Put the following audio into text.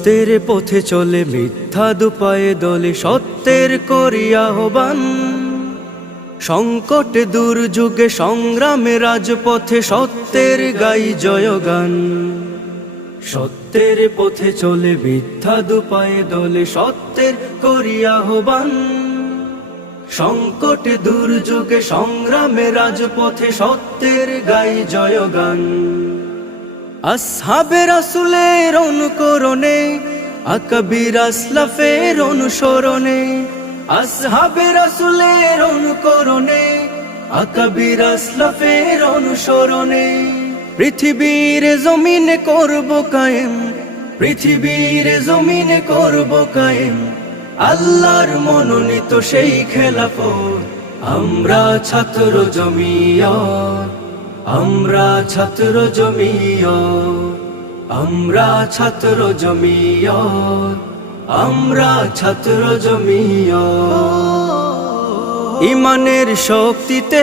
সত্যের পথে চলে মিথ্যা দুপায়ে দলে সত্যের করি আহ্বান। সংকট দুর্যোগে সংগ্রামে রাজপথে সত্যের গাই জয়গান। সত্যের পথে চলে মিথ্যা দুপায়ে দলে সত্যের করি আহ্বান। সংকট দুর্যোগে সংগ্রামে রাজপথে সত্যের গাই জয়গান। আসহাবে রাসূলের অনুকরণে আকাবির আসলাফের অনুসরণে, আসহাবে রাসূলের অনুকরণে আকাবির আসলাফের অনুসরণে পৃথিবীর জমিনে করব কায়েম, পৃথিবীর জমিনে করব কায়েম আল্লাহর মনোনীত সেই খেলাফত। আমরা ছাত্র জমিয়ত, আমরা ছাত্র জমিয়ত, আমরা ছাত্র জমিয়ত, আমরা ছাত্র জমিয়ত। ঈমানের শক্তিতে